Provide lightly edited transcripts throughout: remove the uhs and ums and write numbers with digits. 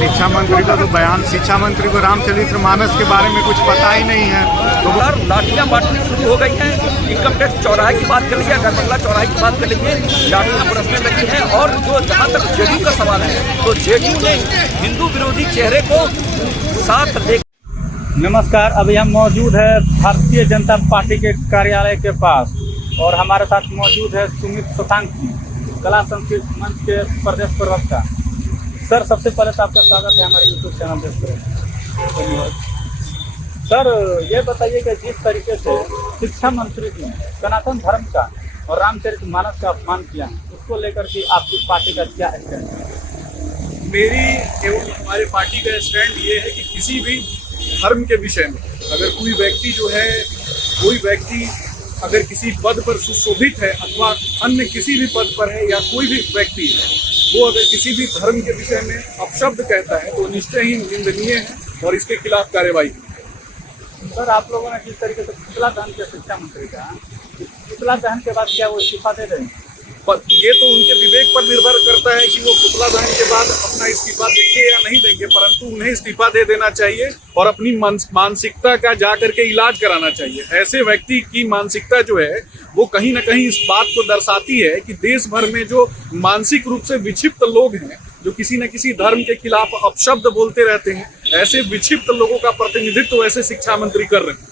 शिक्षा मंत्री का तो बयान, शिक्षा मंत्री को रामचरितमानस के बारे में कुछ पता ही नहीं है। तो लाठियां बांटनी शुरू हो गई हैं। इनकम टैक्स चौराहे की बात कर लीजिए, गढ़बंगला चौराहे की बात कर लीजिए, लाठियां बरसने लगी हैं। और जो जहां तक जेडीयू का सवाल है, तो जेडीयू ने हिंदू विरोधी चेहरे को साथ ले। नमस्कार, अभी हम मौजूद है भारतीय जनता पार्टी के कार्यालय के पास और हमारे साथ मौजूद है सुमित शशांक जी, कला संस्कृति मंच के प्रदेश प्रवक्ता। सर, सबसे पहले तो आपका स्वागत है हमारे यूट्यूब चैनल पर। धन्यवाद। सर, ये बताइए कि जिस तरीके से शिक्षा मंत्री ने सनातन धर्म का और रामचरितमानस का अपमान किया, उसको लेकर के आपकी पार्टी का क्या स्टैंड है? मेरी एवं हमारे पार्टी का स्टैंड ये है कि किसी भी धर्म के विषय में अगर कोई व्यक्ति अगर किसी पद पर सुशोभित है अथवा अन्य किसी भी पद पर है या कोई भी व्यक्ति है, वो अगर किसी भी धर्म के विषय में अपशब्द कहता है तो निश्चय ही निंदनीय है और इसके खिलाफ कार्यवाही की। सर, आप लोगों ने जिस तरीके से पुतला दहन के शिक्षा मंत्री का, पुतला दहन के बाद क्या वो इस्तीफा दे देंगे? ये तो उनके विवेक पर निर्भर करता है कि वो पुतला दहन के बाद अपना इस्तीफा देंगे या नहीं देंगे, परंतु उन्हें इस्तीफा दे देना चाहिए और अपनी मानसिकता का जा करके इलाज कराना चाहिए। ऐसे व्यक्ति की मानसिकता जो है वो कहीं ना कहीं इस बात को दर्शाती है कि देश भर में जो मानसिक रूप से विक्षिप्त लोग हैं, जो किसी न किसी धर्म के खिलाफ अपशब्द बोलते रहते हैं, ऐसे विक्षिप्त लोगों का प्रतिनिधित्व ऐसे शिक्षा मंत्री कर रहे हैं।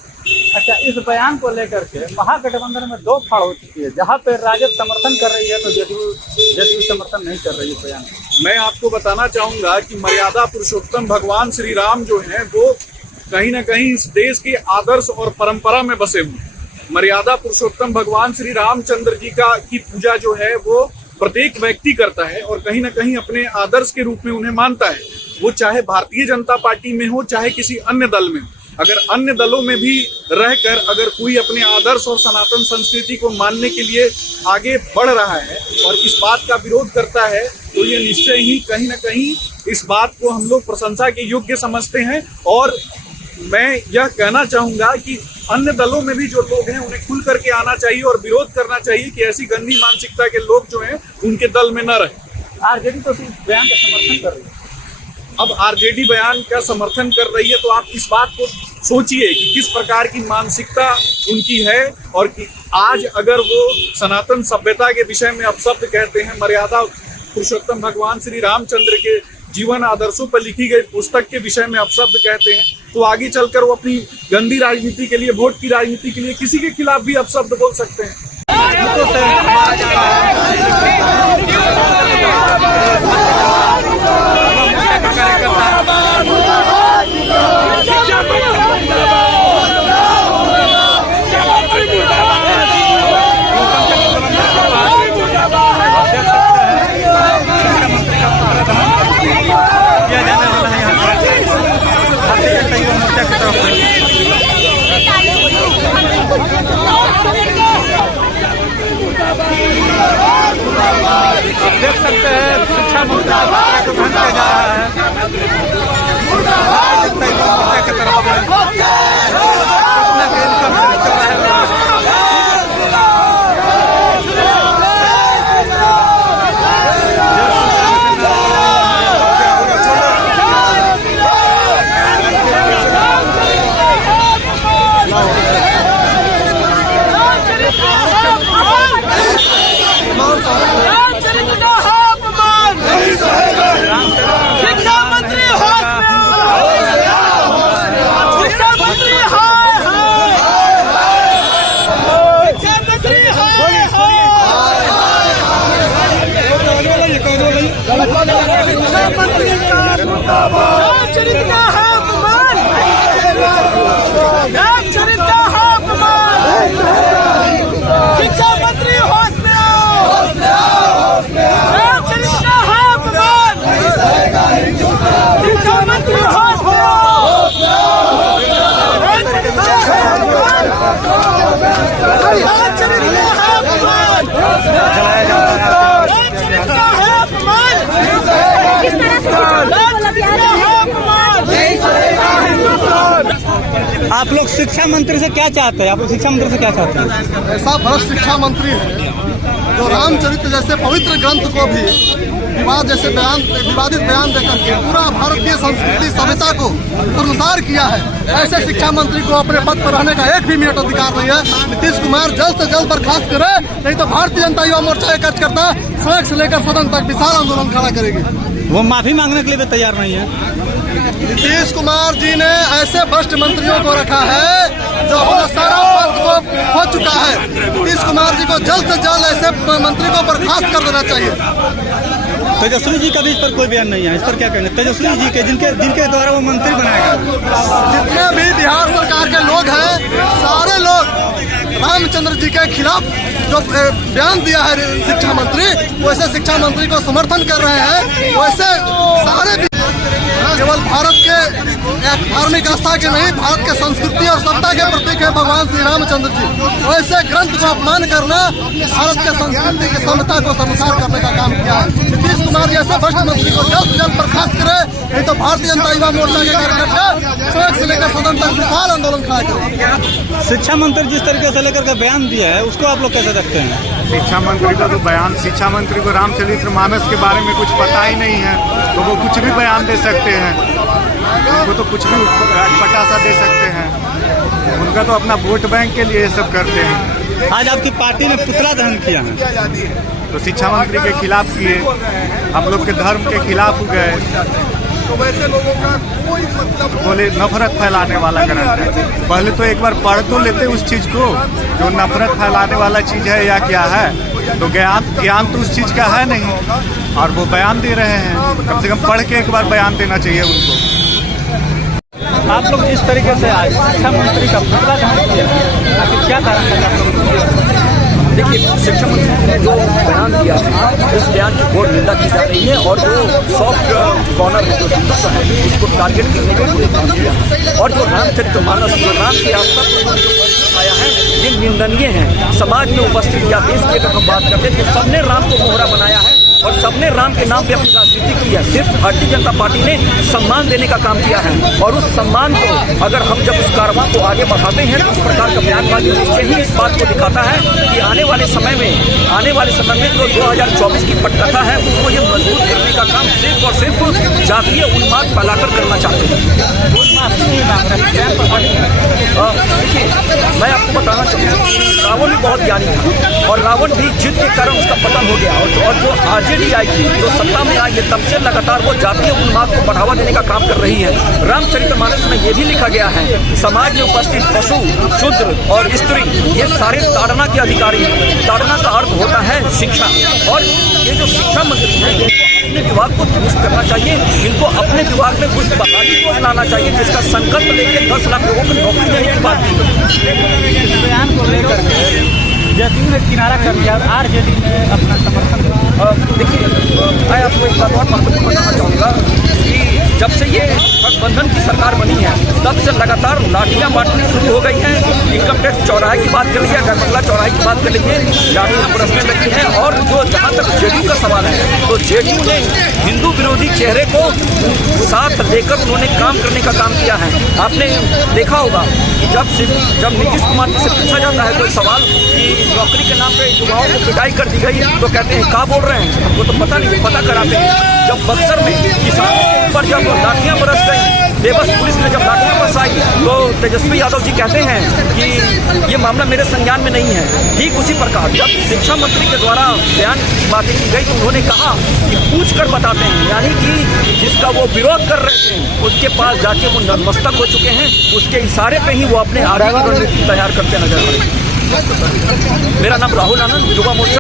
अच्छा, इस बयान को लेकर के महागठबंधन में दो फाड़ हो चुकी है, जहाँ पे राजद समर्थन कर रही है तो जदयू समर्थन नहीं कर रही है बयान। मैं आपको बताना चाहूंगा कि मर्यादा पुरुषोत्तम भगवान श्री राम जो हैं वो कहीं ना कहीं इस देश के आदर्श और परंपरा में बसे हुए हैं। मर्यादा पुरुषोत्तम भगवान श्री रामचंद्र जी की पूजा जो है वो प्रत्येक व्यक्ति करता है और कहीं ना कहीं अपने आदर्श के रूप में उन्हें मानता है। वो चाहे भारतीय जनता पार्टी में हो चाहे किसी अन्य दल में हो। अगर अन्य दलों में भी रहकर अगर कोई अपने आदर्श और सनातन संस्कृति को मानने के लिए आगे बढ़ रहा है और इस बात का विरोध करता है तो ये निश्चय ही कहीं ना कहीं इस बात को हम लोग प्रशंसा के योग्य समझते हैं। और मैं यह कहना चाहूंगा कि अन्य दलों में भी जो लोग हैं उन्हें खुल करके आना चाहिए और विरोध करना चाहिए कि ऐसी गंदी मानसिकता के लोग जो हैं उनके दल में न रहे। आरजेडी तो इस बयान का समर्थन कर रही है। अब आरजेडी बयान का समर्थन कर रही है तो आप इस बात को सोचिए कि किस प्रकार की मानसिकता उनकी है और कि आज अगर वो सनातन सभ्यता के विषय में अपशब्द कहते हैं, मर्यादा पुरुषोत्तम भगवान श्री रामचंद्र के जीवन आदर्शों पर लिखी गई पुस्तक के विषय में अपशब्द कहते हैं, तो आगे चलकर वो अपनी गंदी राजनीति के लिए, वोट की राजनीति के लिए किसी के खिलाफ भी अपशब्द बोल सकते हैं। देख सकते हैं शिक्षा मंत्री को धन किया जा रहा है। आप लोग शिक्षा मंत्री से क्या चाहते हैं? आप लोग शिक्षा मंत्री से क्या चाहते हैं? ऐसा भ्रष्ट शिक्षा मंत्री है जो रामचरित्र जैसे पवित्र ग्रंथ को भी बाद जैसे विवादित बयान देकर के पूरा भारतीय संस्कृति सभ्यता को प्रसार किया है। ऐसे शिक्षा मंत्री को अपने पद पर रहने का एक भी मिनट अधिकार नहीं है। नीतीश कुमार जल्द से जल्द बर्खास्त करे, नहीं तो भारतीय जनता युवा मोर्चा एक कार्यकर्ता सड़क से लेकर सदन तक विशाल आंदोलन खड़ा करेगी। वो माफी मांगने के लिए भी तैयार नहीं है। नीतीश कुमार जी ने ऐसे भ्रष्ट मंत्रियों को रखा है जो अपना सारा पद को खो चुका है। नीतीश कुमार जी को जल्द से जल्द ऐसे मंत्री को बर्खास्त कर देना चाहिए। तेजस्वी जी का भी इस पर कोई बयान नहीं है, इस पर क्या कहना? तेजस्वी जी के जिनके द्वारा वो मंत्री बनाया गया, जितने भी बिहार सरकार के लोग हैं सारे लोग रामचंद्र जी के खिलाफ जो बयान दिया है शिक्षा मंत्री, वैसे शिक्षा मंत्री को समर्थन कर रहे हैं। वैसे सारे केवल भारत के एक धार्मिक आस्था के नहीं, भारत के संस्कृति और सत्ता के प्रतीक है भगवान श्री रामचंद्र जी। वैसे ग्रंथ को अपमान करना भारत के संस्कृति की सभ्यता को संसार करने का काम किया है। नीतीश कुमार जैसे भ्रष्ट मंत्री को जल्द से जल्द बर्खास्त करे, नहीं तो भारतीय जनता युवा मोर्चा के कार्यकर्ता सड़क से लेकर सदन तक विशाल आंदोलन खड़ा करेंगे। शिक्षा मंत्री जिस तरीके से लेकर के बयान दिया है उसको आप लोग कैसे देखते हैं? शिक्षा मंत्री का जो बयान, शिक्षा मंत्री को रामचरित्र मानस के बारे में कुछ पता ही नहीं है, तो वो कुछ भी बयान दे सकते हैं। उनको तो कुछ भी अटपटा सा दे सकते हैं। उनका तो अपना वोट बैंक के लिए ये सब करते हैं। आज आपकी पार्टी ने पुतला दहन किया है, तो शिक्षा मंत्री के खिलाफ किए, हम लोग के धर्म के खिलाफ गए, तो वैसे लोगों का कोई मतलब बोले नफरत फैलाने वाला ग्रंथ है। पहले तो एक बार पढ़ तो लेते उस चीज को जो नफरत फैलाने वाला चीज है या क्या है। तो ज्ञान तो उस चीज का है नहीं और वो बयान दे रहे हैं। कम से कम पढ़ के एक बार बयान देना चाहिए उनको। आप लोग जिस तरीके से आज शिक्षा मंत्री का पुतला दहन किया, आखिर क्या कारण है आप लोग? देखिए, शिक्षा मंत्री ने जो बयान दिया उस बयान की घोर निंदा की जा रही है और जो सॉफ्ट कॉर्नर जो हिंदुत्व है उसको टारगेट करने का पूरे काम किया। और जो रामचरित्र मानस, जो राम की आस्था पर जो आया है, ये निंदनीय है। समाज में उपस्थित या देश की अगर हम बात करते हैं तो सबने राम को मोहरा बनाया है और सबने राम के नाम पे अपनी राजनीति की है। सिर्फ भारतीय जनता पार्टी ने सम्मान देने का काम किया है और उस सम्मान को अगर हम जब उस कारवां को आगे बढ़ाते हैं तो इस प्रकार का बयानबाजी निश्चय ही इस बात को दिखाता है कि आने वाले समय में जो 2024 की पटकथा है उसको ये मजबूत करने का काम सिर्फ और सिर्फ जातीय उन्माद फैलाकर करना चाहते हैं। देखिए, मैं आपको बताना चाहूँगा रावण भी बहुत ज्ञानी था और रावण भी जिद के कारण उसका पतन हो गया। और जो आरजेडी आई थी, जो सत्ता में आई है, तब से लगातार वो जातीय उन्माद को बढ़ावा देने का काम कर रही है। रामचरितमानस में ये भी लिखा गया है, समाज में उपस्थित पशु, शूद्र और स्त्री ये सारे ताड़ना के अधिकारी हैं। ताड़ना का अर्थ होता है शिक्षा, और ये जो शिक्षा मंत्री है अपने विभाग को दुरुस्त करना चाहिए। इनको अपने विभाग में उस बहाली को लाना चाहिए जिसका संकल्प लेकर 10 लाख लोगों को नौकरी देने की बात की। बयान को लेकर जदयू ने किनारा कर दिया, आरजेडी ने अपना समर्थन। देखिए, मैं आपको एक बात और महत्वपूर्ण बताना चाहूँगा कि जब से ये गठबंधन की सरकार बनी है तब से लगातार लाठियाँ बांटनी शुरू हो गई हैं। इनकम टैक्स चौराहे की बात कर लीजिए, गढ़मगला चौराहे की बात कर लीजिए, लाठियाँ बरसने लगी हैं। और जो जहाँ तक जेडीयू का सवाल है तो जेडीयू ने हिंदू विरोधी चेहरे को साथ लेकर उन्होंने काम करने का काम किया है। आपने देखा होगा कि जब नीतीश कुमार से पूछा जाता है कोई सवाल कि नौकरी के नाम पे युवाओं को पिटाई कर दी गई तो कहते हैं क्या बोल रहे हैं, हमको तो पता नहीं, पता कराते हैं। जब बक्सर में किसानों के ऊपर जब लाठियाँ बरस गई, देवस पुलिस ने जब लाठियाँ बरसाई तो तेजस्वी यादव जी कहते हैं कि ये मामला मेरे संज्ञान में नहीं है। ठीक उसी प्रकार जब शिक्षा मंत्री के द्वारा बयान की बातें की गई तो उन्होंने कहा कि पूछ कर बताते हैं, यानी कि जिसका वो विरोध कर रहे थे उसके पास जाके वो नतमस्तक हो चुके हैं। उसके इशारे पे ही वो अपने आगे की रणनीति तैयार करते नजर आ रहे हैं। मेरा नाम राहुल आनंद, युवा मोर्चा।